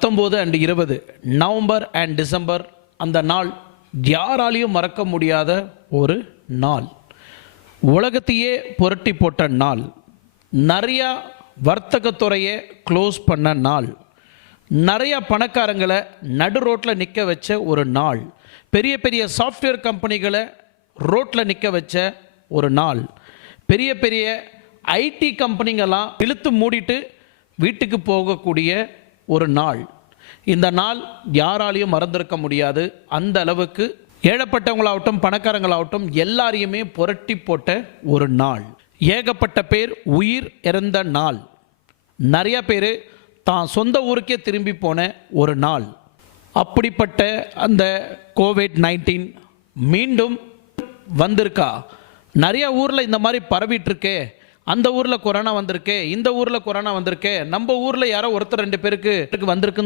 பத்தொம்போது அண்ட் இருபது November and December அந்த நாள் யாராலையும் மறக்க முடியாத ஒரு நாள். உலகத்தையே புரட்டி போட்ட நாள். நிறையா வர்த்தகத்துறையை க்ளோஸ் பண்ண நாள். நிறையா பணக்காரங்களை நடு ரோட்டில் நிற்க வச்ச ஒரு நாள். பெரிய பெரிய சாஃப்ட்வேர் கம்பெனிகளை ரோட்டில் நிற்க வச்ச ஒரு நாள். பெரிய பெரிய ஐடி கம்பெனிங்கெல்லாம் இழுத்து மூடிட்டு வீட்டுக்கு போகக்கூடிய ஒரு நாள். இந்த நாள் யாராலையும் மறந்திருக்க முடியாது. அந்த அளவுக்கு ஏழப்பட்டவங்களாகட்டும் பணக்காரங்களாகட்டும் எல்லாரையுமே புரட்டி போட்ட ஒரு நாள். ஏகப்பட்ட பேர் உயிர் இறந்த நாள். நிறைய பேர் தான் சொந்த ஊருக்கே திரும்பி போன ஒரு நாள். அப்படிப்பட்ட அந்த கோவிட் நைன்டீன் மீண்டும் வந்திருக்கா? நிறைய ஊரில் இந்த மாதிரி பரவிட்டுருக்கே அந்த ஊரில் கொரோனா வந்திருக்கு இந்த ஊரில் கொரோனா வந்திருக்கு நம்ம ஊரில் யாரோ ஒருத்தர் ரெண்டு பேருக்கு வந்திருக்குன்னு